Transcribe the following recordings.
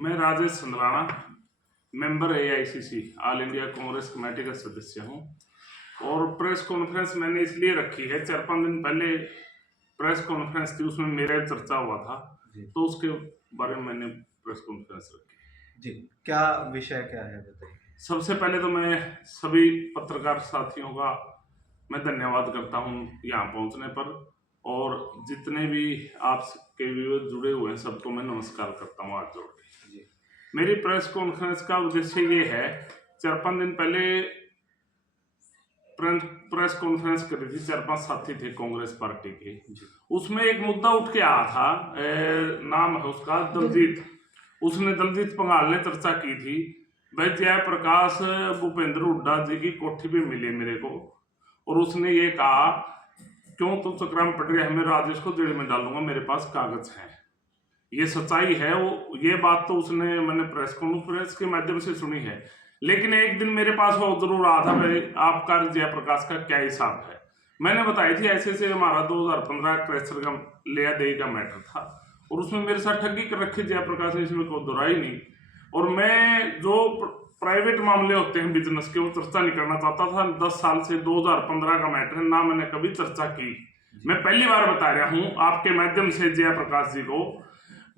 मैं Rajesh Sandlana member AICC all India Congress committee का सदस्य हूं और प्रेस कॉन्फ्रेंस मैंने इसलिए रखी है। 4-5 दिन पहले प्रेस कॉन्फ्रेंस थी, उसमें मेरा चर्चा हुआ था तो उसके बारे में मैंने प्रेस कॉन्फ्रेंस रखी जी। क्या विषय क्या है बताइए। सबसे पहले तो मैं सभी पत्रकार साथियों का मैं धन्यवाद करता हूं यहाँ पहुंचने पर, और जितने भी आपके व्यूअर्स जुड़े हुए हैं सबको मैं नमस्कार करता हूं हाथ जोड़ के। मेरी प्रेस कॉन्फ्रेंस का उद्देश्य ये है, 4-5 दिन पहले प्रेस कॉन्फ्रेंस करी थी, 4-5 साथी थे कांग्रेस पार्टी के। उसमें एक मुद्दा उठ के आया था, नाम है उसका दलजीत। उसने दलजीत पंघाल ने चर्चा की थी, भाई जयप्रकाश भूपेंद्र हुड्डा जी की कोठी पे मिले मेरे को, और उसने ये कहा क्यों तुम चक्रा में पड़ गया है, मैं राजेश को जेल में डालूंगा, मेरे पास कागज है। ये सच्चाई है, वो ये बात तो उसने मैंने प्रेस कॉन्फ्रेंस के माध्यम से सुनी है। लेकिन एक दिन मेरे पास वो जरूर रहा था, भाई आपका जयप्रकाश का क्या हिसाब है। मैंने बताई थी ऐसे से हमारा 2015 क्रैशर का लिया दे का मैटर था, और उसमें मेरे साथ ठगी कर रखी जयप्रकाश ने, इसमें कोई दोहराई नहीं। और मैं जो प्राइवेट मामले होते हैं बिजनेस के, वो चर्चा नहीं करना चाहता था। 10 साल से 2015 का मैटर है ना, मैंने कभी चर्चा की। मैं पहली बार बता रहा हूं आपके माध्यम से जयप्रकाश जी को,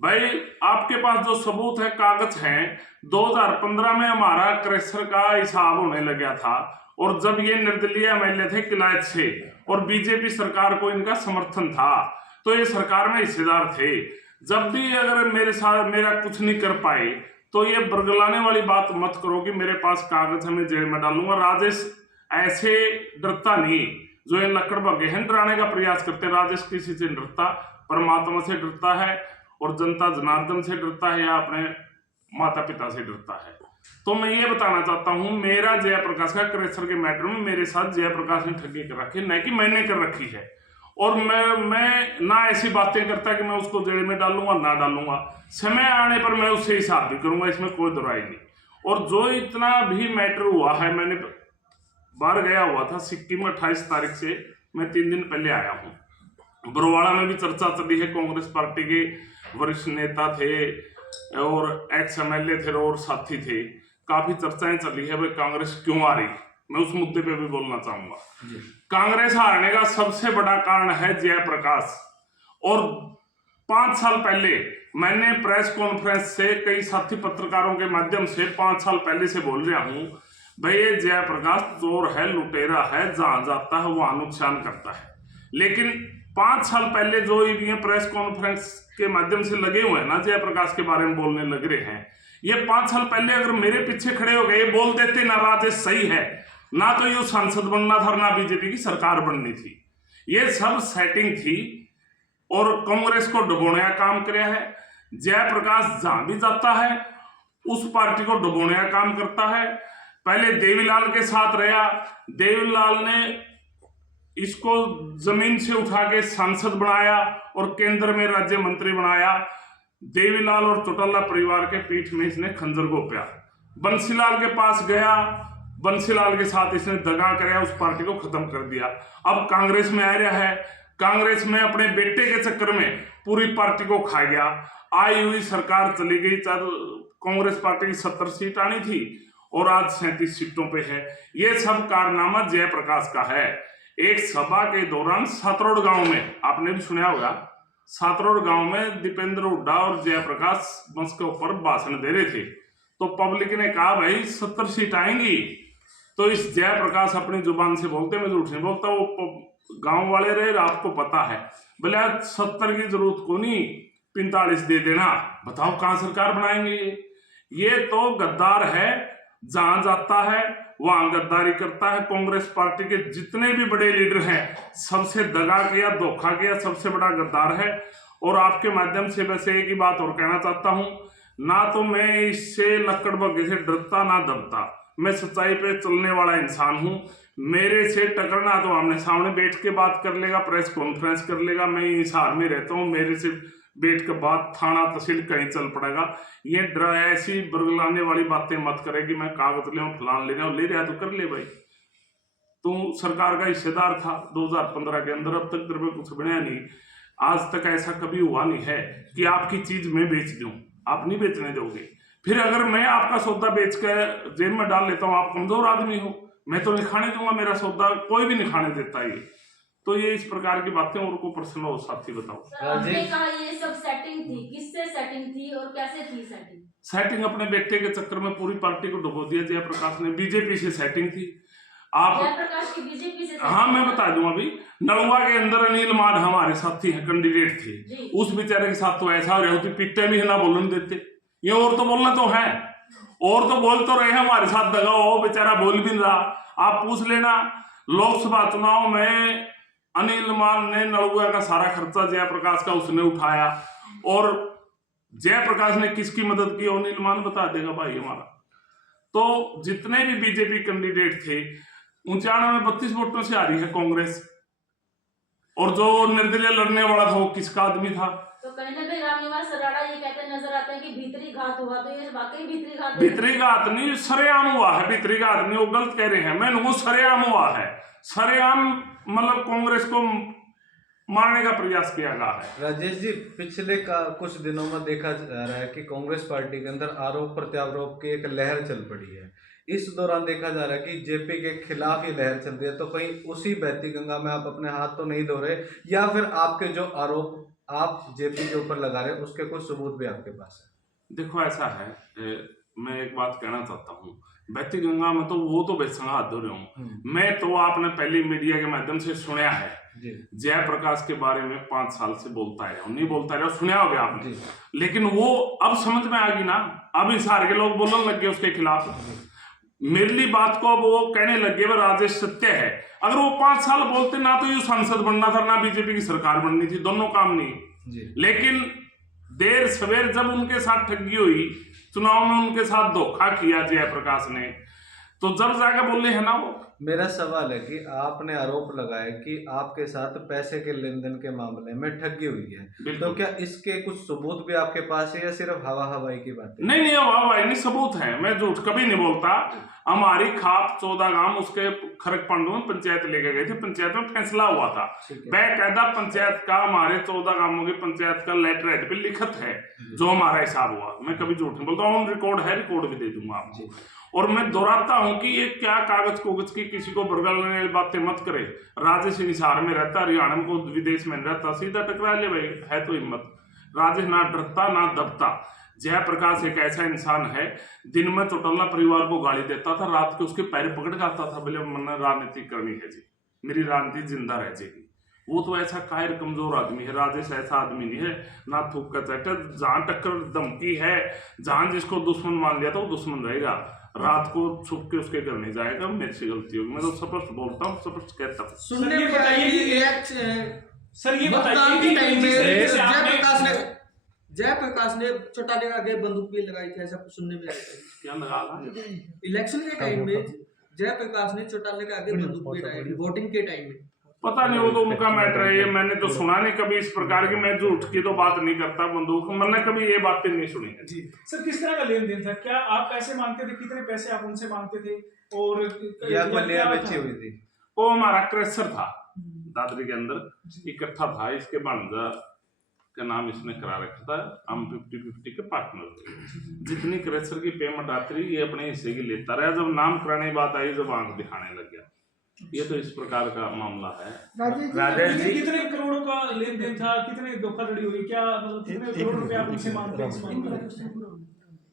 भाई आपके पास जो सबूत है, कागज हैं। 2015 में हमारा क्रैशर का हिसाब होने लगा था, और जब ये निर्दलीय MLA थे किलायत से, और बीजेपी सरकार को इनका समर्थन था, तो ये सरकार में हिस्सेदार थे। जब भी अगर मेरे साथ मेरा कुछ नहीं कर पाए तो ये बरगलाने वाली बात मत करो कि मेरे पास कागज है मैं जेल में डालूंगा। राजेश ऐसे डरता नहीं, जो ये लकड़ बगे हैं डराने का प्रयास करते। राजेश किसी से डरता, परमात्मा से डरता है, और जनता जनार्दन से डरता है, या अपने माता पिता से डरता है। तो मैं ये बताना चाहता हूं, मेरा जयप्रकाश का क्रैशर के मैटर में मेरे साथ जयप्रकाश ने ठगी कर रखी, न कि मैंने कर रखी है। और मैं ना ऐसी बातें करता कि मैं उसको जेल में डालूंगा ना डालूंगा, समय आने पर मैं उससे हिसाब भी करूंगा, इसमें कोई दोहराई नहीं। और जो इतना भी मैटर हुआ है, मैंने बाहर गया हुआ था सिक्किम 28 तारीख से, मैं 3 दिन पहले आया हूँ। बरवाड़ा में भी चर्चा चली है, कांग्रेस पार्टी के वरिष्ठ नेता थे और एक्स MLA थे और साथी थे, काफी चर्चाएं चली है भाई कांग्रेस क्यों आ रही। मैं उस मुद्दे पे भी बोलना चाहूंगा। कांग्रेस हारने का सबसे बड़ा कारण है जयप्रकाश। और 5 साल पहले मैंने प्रेस कॉन्फ्रेंस से कई साथी पत्रकारों के माध्यम से 5 साल पहले से बोल रहा हूं, भाई ये जयप्रकाश चोर है, लुटेरा है, जहां जाता है वहां नुकसान करता है। लेकिन 5 साल पहले जो ये प्रेस कॉन्फ्रेंस के माध्यम से लगे हुए हैं ना, जयप्रकाश के बारे में बोलने लग रहे हैं, ये 5 साल पहले अगर मेरे पीछे खड़े हो गए, बोल देते ना राजेश सही है, ना तो ये सांसद बनना था, ना बीजेपी की सरकार बननी थी। ये सब सेटिंग थी, और कांग्रेस को डुबोने का काम किया है। जयप्रकाश जहां भी जाता है उस पार्टी को डुबोने का काम करता है। पहले देवीलाल के साथ रहा, देवीलाल ने इसको जमीन से उठा के सांसद बनाया और केंद्र में राज्य मंत्री बनाया। देवीलाल और चौटाला परिवार के पीठ में इसने खंजर घोंपा। बंसीलाल के पास गया, बंसीलाल के साथ इसने दगा कराया, उस पार्टी को खत्म कर दिया। अब कांग्रेस में आ रहा है, कांग्रेस में अपने बेटे के चक्कर में पूरी पार्टी को खा गया। आई हुई सरकार चली गई, कांग्रेस पार्टी की 70 सीट आनी थी और आज 37 सीटों पे है। ये सब कारनामा जयप्रकाश का है। एक सभा के दौरान सातरोड गांव में, आपने भी सुना होगा, सातरोड गांव में दीपेंद्र हुड्डा और जयप्रकाश मंच के ऊपर भाषण दे रहे थे, तो पब्लिक ने कहा भाई 70 सीट आएंगी। तो इस जयप्रकाश अपनी जुबान से बोलते, मैं झूठ नहीं बोलता, वो गांव वाले रहे, आपको पता है, बोले 70 की जरूरत को नहीं, 45 दे देना। बताओ कहां सरकार बनाएंगे। ये तो गद्दार है, जहां जाता है वहां गद्दारी करता है। कांग्रेस पार्टी के जितने भी बड़े लीडर हैं सबसे दगा किया, धोखा किया, सबसे बड़ा गद्दार है। और आपके माध्यम से वैसे एक ही बात और कहना चाहता हूं, ना तो मैं इससे लक्कड़ बग्गे से डरता ना दबता, मैं सच्चाई पे चलने वाला इंसान हूं। मेरे से टकरना तो आमने सामने बैठ के बात कर लेगा, प्रेस कॉन्फ्रेंस कर लेगा। मैं हिसार में रहता हूं, मेरे से बैठ के बात थाना तहसील कहीं चल पड़ेगा। ये ऐसी बरगलाने वाली बातें मत करे कि मैं कागज ले फलान ले रहा तो कर ले भाई। तू सरकार का हिस्सेदार था 2015 के अंदर, अब तक तेरे पे कुछ बनया नहीं। आज तक ऐसा कभी हुआ नहीं है कि आपकी चीज मैं बेच दूं। आप नहीं बेचने दोगे। फिर अगर मैं आपका सौदा बेच कर जेब में डाल लेता हूँ, आप कमजोर आदमी हो, मैं तो नहीं खाने दूंगा मेरा सौदा, कोई भी नहीं खाने देता ये। तो ये इस प्रकार की बातें, और को प्रश्न हो साथी बताओ। सर, आपने कहा ये सब सेटिंग थी, किससे सेटिंग थी और कैसे थी सेटिंग? सेटिंग अपने बेटे के चक्कर में पूरी पार्टी को डुबो दिया जयप्रकाश ने। बीजेपी से सेटिंग थी। आप जयप्रकाश की बीजेपी से हाँ, मैं बता दूं, अभी नलवा के अंदर अनिल मान हमारे साथी हैं, कैंडिडेट थे। जी। उस बेचारे के साथ तो ऐसा हो रहा होती, पीते भी है ना बोलने देते। ये और तो बोलना तो है, और तो बोल तो रहे हैं, हमारे साथ दगा हो, बेचारा बोल भी नहीं रहा। आप पूछ लेना, लोकसभा चुनाव में अनिल मान ने नलुआ का सारा खर्चा जयप्रकाश का उसने उठाया, और जयप्रकाश ने किसकी मदद की अनिल मान बता देगा भाई हमारा। तो जितने भी बीजेपी कैंडिडेट थे 95-32 वोटों से आ रही है कांग्रेस, और जो निर्दलीय लड़ने वाला था वो किसका आदमी था? तो कहीं ना कहीं रामनिवास सराड़ा ये कहते नजर आते हैं कि भीतरी घात हुआ, तो ये वाकई भीतरी घात है? भीतरी घात नहीं, सरेआम हुआ है। भीतरी घात नहीं, वो गलत कह रहे हैं, मैं वो सरेआम हुआ है। सरेआम मतलब कांग्रेस को मारने का प्रयास किया गया है। राजेश जी, पिछले कुछ दिनों में देखा जा रहा है कि कांग्रेस पार्टी के अंदर आरोप प्रत्यारोप की एक लहर चल पड़ी है। इस दौरान देखा जा रहा है कि जेपी के खिलाफ ये लहर चल रही है, तो कहीं उसी बहती गंगा में आप अपने हाथ तो नहीं धो रहे, या फिर आपके जो आरोप आप जेपी के ऊपर लगा रहे हैं उसके कुछ सबूत भी आपके पास है? देखो ऐसा है, मैं एक बात कहना चाहता हूँ, बहती गंगा में तो वो तो बेसंगा हाथ धो रहे हूँ मैं। तो आपने पहले मीडिया के माध्यम से सुना है जयप्रकाश के बारे में 5 साल से बोलता है, नहीं बोलता रहे, सुना होगा आपने। लेकिन वो अब समझ में आ गई ना, अब हिसार के लोग बोलने लग गए उसके खिलाफ। मेरी बात को अब वो कहने लगे वो राजेश सत्य है। अगर वो 5 साल बोलते ना, तो ये सांसद बनना था ना बीजेपी की सरकार बननी थी, दोनों काम नहीं। लेकिन देर सवेर जब उनके साथ ठगी हुई, चुनाव में उनके साथ धोखा किया जयप्रकाश ने, तो जब जाकर बोले है ना वो। मेरा सवाल है कि आपने आरोप लगाया कि आपके साथ पैसे के लेन देन के मामले में ठगी हुई है, तो क्या इसके कुछ सबूत भी आपके पास है या सिर्फ हवा हवाई की बात है? नहीं, हवा हवाई नहीं, सबूत है। मैं झूठ कभी नहीं बोलता। हमारी खाप 14 गांव उसके खरक पांडु में पंचायत लेके गए थे, पंचायत में फैसला हुआ था, बेकायदा पंचायत का, हमारे 14 गांवों की पंचायत का लेटर हेड पे लिखत है जो हमारा हिसाब हुआ। मैं कभी झूठ नहीं बोलता, ऑन रिकॉर्ड है, रिकॉर्ड भी दे दूंगा आपको। और मैं दोहराता हूं कि ये क्या कागज कोगज की किसी को बरगलने बातें मत करे। राजेश हिसार में रहता, हरियाणा में, को विदेश में रहता, सीधा टकरा ले भाई, है तो हिम्मत। राजेश ना डरता ना दबता। जयप्रकाश एक ऐसा इंसान है, दिन में चौटाला परिवार को गाली देता था, रात के उसके पैर पकड़ के आता था, बोले मैंने राजनीति करनी है जी, मेरी राजनीति जिंदा रह जाएगी। वो तो ऐसा कायर कमजोर आदमी है। राजेश ऐसा आदमी नहीं है, ना थूक का चैटर, जहां टक्कर धमकी है, जहां जिसको दुश्मन मान लिया था वो दुश्मन रहेगा। रात को छुप के उसके घर नहीं जाएगा, मेरी से गलती होगी। मैं तो स्पष्ट बोलता हूँ, स्पष्ट कहता हूँ। सुनने में बताइए सर, ये बताइए कि जयप्रकाश ने चौटाले के आगे बंदूक भी लगाई थी, ऐसा कुछ सुनने में आया था। क्या लगा? इलेक्शन के टाइम में जयप्रकाश ने चौटाले के आगे बंदूक भी लगाई थी, वोटिंग के टाइम में। पता नहीं, वो तो उनका मैटर है, ये मैंने तो सुना नहीं कभी इस प्रकार की। मैं झूठ की तो बात नहीं करता, बंदूक मैंने कभी ये बातें नहीं सुनी है। जी सर, किस तरह का लेन देन था? क्या आप पैसे मांगते थे? कितने पैसे आप उनसे मांगते थे? और बच्ची हुई थी? वो हमारा क्रेशर था दादरी के अंदर, इकट्ठा था, इसके भांजा का नाम इसने करा रखा था। हम 50-50 के पार्टनर थे। जितनी क्रेशर की पेमेंट आती रही ये अपने हिस्से की लेता रहा। जब नाम कराने की बात आई, जब आंख दिखाने लग गया। ये तो इस प्रकार का मामला है। राजेश जी, कितने करोड़ों का लेन देन था? कितने धोखाधड़ी हुई? क्या मतलब कितने करोड़ रुपए आप उनसे मांगते हैं?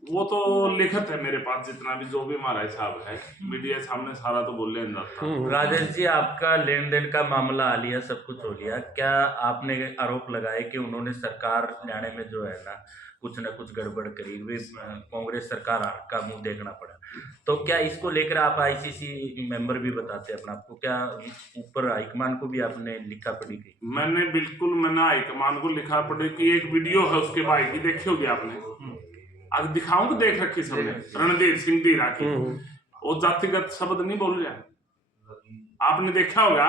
वो तो लिखत है मेरे पास, जितना भी जो भी हमारा हिसाब है, मीडिया सामने सारा तो बोल लेना था। राजेश जी, आपका लेन देन का मामला आ लिया, सब कुछ हो लिया, क्या आपने आरोप लगाए कि उन्होंने सरकार जाने में जो है ना कुछ न कुछ गड़बड़ करी, वे कांग्रेस सरकार का मुंह देखना पड़ा, तो क्या इसको लेकर आप आईसीसी मेंबर भी बताते हैं अपना आपको? क्या ऊपर हाईकमान को भी आपने लिखा पड़ी की? मैंने हाईकमान को लिखा पड़ी की। एक वीडियो है उसके भाई की, देखी होगी आपने, अब दिखाऊंगा, देख रखी सबने, रणधीर सिंह दी राखी। वो जातिगत शब्द नहीं बोल रहा, आपने देखा होगा।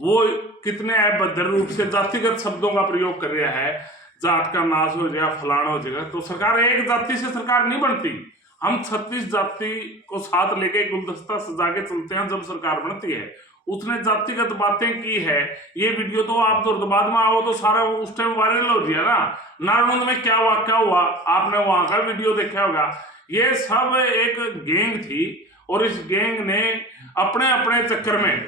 वो कितने अभद्र रूप से जातिगत शब्दों का प्रयोग कर रहा है, जात का नाश हो जाएगा, फलाना हो जाएगा। तो सरकार एक जाति से सरकार नहीं बनती। हम 36 जाति को साथ लेके गुलदस्ता सजा के चलते हैं जब सरकार बनती है। उसने जातिगत बातें की है। ये वीडियो तो आप बाद में आओ तो सारा उस टाइम वायरल हो गया ना, नारायण में क्या हुआ, आपने वहां का वीडियो देखा होगा। ये सब एक गैंग थी और इस गैंग ने अपने अपने चक्कर में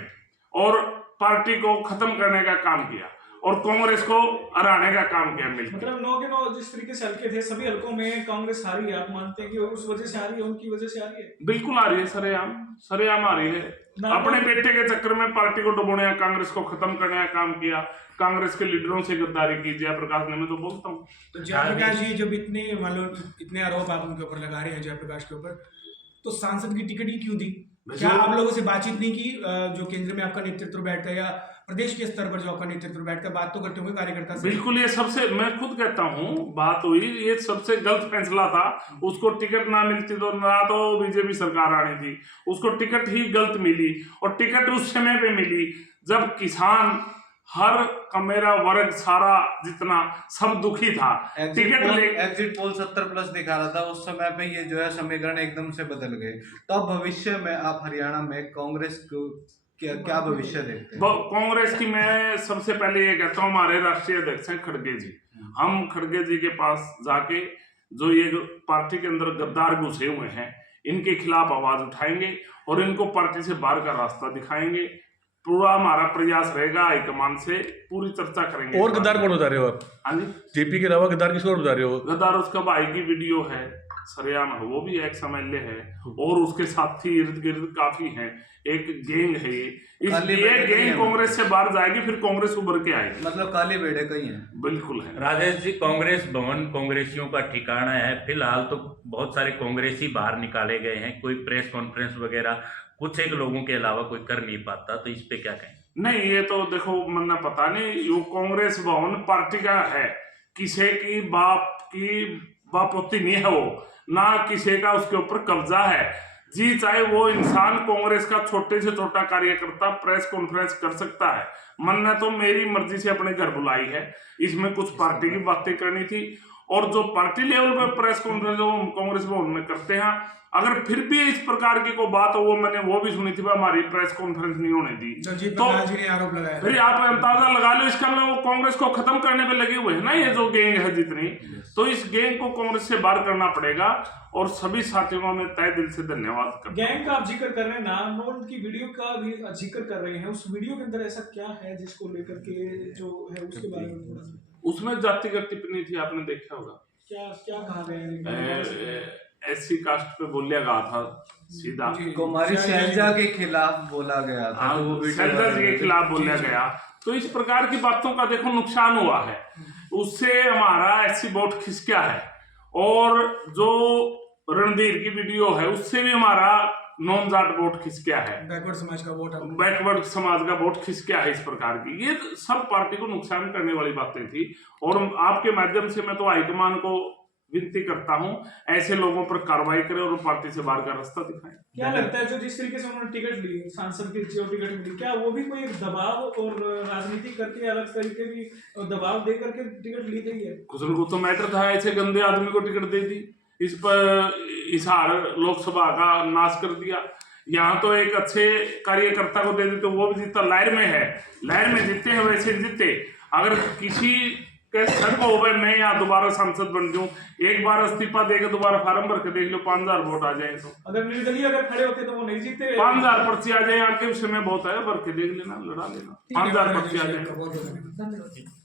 और पार्टी को खत्म करने का काम किया और कांग्रेस को हराने का काम किया मिलकर। मतलब 9 के 9 जिस तरीके से हल्के थे, सभी हल्कों में कांग्रेस हारी है। आप मानते हैं कि उस वजह से आ रही है, उनकी वजह से आ रही है? बिल्कुल आ रही है, सरेआम आ रही है। अपने बेटे के चक्कर में पार्टी को डुबोने, कांग्रेस को खत्म करने का काम किया। कांग्रेस के लीडरों से गद्दारी की। जयप्रकाश ने, मैं तो बोलता हूँ। तो जयप्रकाश जी जब इतने आरोप आप उनके ऊपर लगा रहे हैं जयप्रकाश के ऊपर, तो सांसद की टिकट ही क्यों दी? क्या आप लोगों से बातचीत नहीं की? जो केंद्र में आपका नेतृत्व बैठता है या प्रदेश के स्तर पर जो आपका नेतृत्व बैठकर बात तो करते होंगे कार्यकर्ता से? बिल्कुल, ये सबसे, मैं खुद कहता हूँ, बात हुई, ये सबसे गलत फैसला था। उसको टिकट ना मिलती तो ना तो बीजेपी सरकार आनी थी, उसको टिकट ही गलत मिली। और टिकट उस समय पे मिली जब किसान, हर मेरा वर्ग सारा जितना सब दुखी था। टिकट एग्जिट पोल 70+ दिखा रहा था उस समय पे। ये जो है समीकरण एकदम से बदल गए। तो अब भविष्य में आप हरियाणा में कांग्रेस को क्या भविष्य देखते हैं? कांग्रेस की मैं सबसे पहले ये कहता हूँ, हमारे राष्ट्रीय अध्यक्ष हैं खड़गे जी। हम खड़गे जी के पास जाके जो ये पार्टी के अंदर गद्दार घुसे हुए हैं, इनके खिलाफ आवाज उठाएंगे और इनको पार्टी से बाहर का रास्ता दिखाएंगे। पूरा हमारा प्रयास रहेगा, हाईकमान से पूरी चर्चा करेंगे। और गद्दार कौन बता रहे हो आप? हाँ जी, जेपी के अलावा गद्दार किसको बता रहे हो? गद्दार उसका भाई की वीडियो है, सरेआम है, वो भी एक्स MLA है और उसके साथी इर्द गिर्द काफी हैं। एक गैंग है ये गैंग कांग्रेस से बाहर जाएगी, फिर कांग्रेस उभर के आएगी। मतलब काले बेड़े कहीं है। बिल्कुल है राजेश जी, कांग्रेस भवन कांग्रेसियों का ठिकाना है। फिलहाल तो बहुत सारे कांग्रेसी बाहर निकाले गए हैं, कोई प्रेस कॉन्फ्रेंस वगैरह कुछ एक लोगों के अलावा कोई कर नहीं पाता, तो इस पे क्या कहें? नहीं, ये तो देखो, मन्ना पता नहीं, ये कांग्रेस भवन पार्टी का है, किसी की बापोती नहीं है वो, ना किसी का उसके ऊपर कब्जा है। जी चाहे वो इंसान कांग्रेस का छोटे से छोटा कार्यकर्ता प्रेस कॉन्फ्रेंस कर सकता है। मन ने तो मेरी मर्जी से अपने घर बुलाई है, इसमें कुछ पार्टी की बातें करनी थी। और जो पार्टी लेवल पे प्रेस कॉन्फ्रेंस वो कांग्रेस भवन में करते हैं, अगर फिर भी इस प्रकार की कोई बात हो, वो मैंने वो भी सुनी थी, हमारी प्रेस कॉन्फ्रेंस नहीं होने दी। तो जी ने आरोप लगाया, फिर आप अंदाजा लगा लो, इसका मतलब वो कांग्रेस को खत्म करने पे लगे हुए हैं ना, ये जो गैंग है जितनी। तो इस गैंग को कांग्रेस से बाहर करना पड़ेगा और सभी साथियों में तहे दिल से धन्यवाद करता हूं। गैंग का आप जिक्र कर रहे हैं, नाम की वीडियो का भी जिक्र कर रहे हैं। उस वीडियो के अंदर ऐसा क्या है जिसको लेकर के जो है उसके बारे में थोड़ा सा? उसमें जातिगत टिप्पणी थी, आपने देखा होगा। क्या कहा गया है? SC कास्ट पे बोलिया गया था सीधा, कुमारी शैलजा के खिलाफ बोला गया था। तो वो शैलजा जी के खिलाफ बोला गया। तो इस प्रकार की बातों का देखो नुकसान हुआ है, उससे हमारा SC वोट खिसका है। और जो रणधीर की वीडियो है उससे भी हमारा नॉन जाट वोट खिसका है, बैकवर्ड समाज का वोट खिसका है। इस प्रकार की ये सब पार्टी को नुकसान करने वाली बातें थी। और आपके माध्यम से मैं तो हाईकमान को विनती करता हूं, ऐसे लोगों पर कार्रवाई करें और पार्टी से बाहर का रास्ता दिखाएं। क्या लगता है जो जिस तरीके से उन्होंने टिकट ली, सांसद की जो टिकट मिली, क्या वो भी कोई दबाव और राजनीति करके अलग तरीके की दबाव दे करके टिकट ली गई है? कुछ न कुछ तो मैटर था, ऐसे गंदे आदमी को टिकट दे दी, इस पर हिसार लोकसभा का नाश कर दिया। यहाँ तो एक अच्छे कार्यकर्ता को दे देते, वो भी जीता, लहर में है, लहर में जीते हैं वैसे जीते। अगर किसी के सर को हो मैं यहाँ दोबारा सांसद बन जाऊं, एक बार इस्तीफा देकर दोबारा फार्म भर के देख लो, 5000 वोट आ जाए। तो अगर निर्दलीय अगर खड़े होते तो वो नहीं जीते। 5000 पर्ची आ जाए, आगे समय बहुत है, भर के देख लेना, लड़ा लेना, 5000 पर्ची आ जाए। धन्यवाद।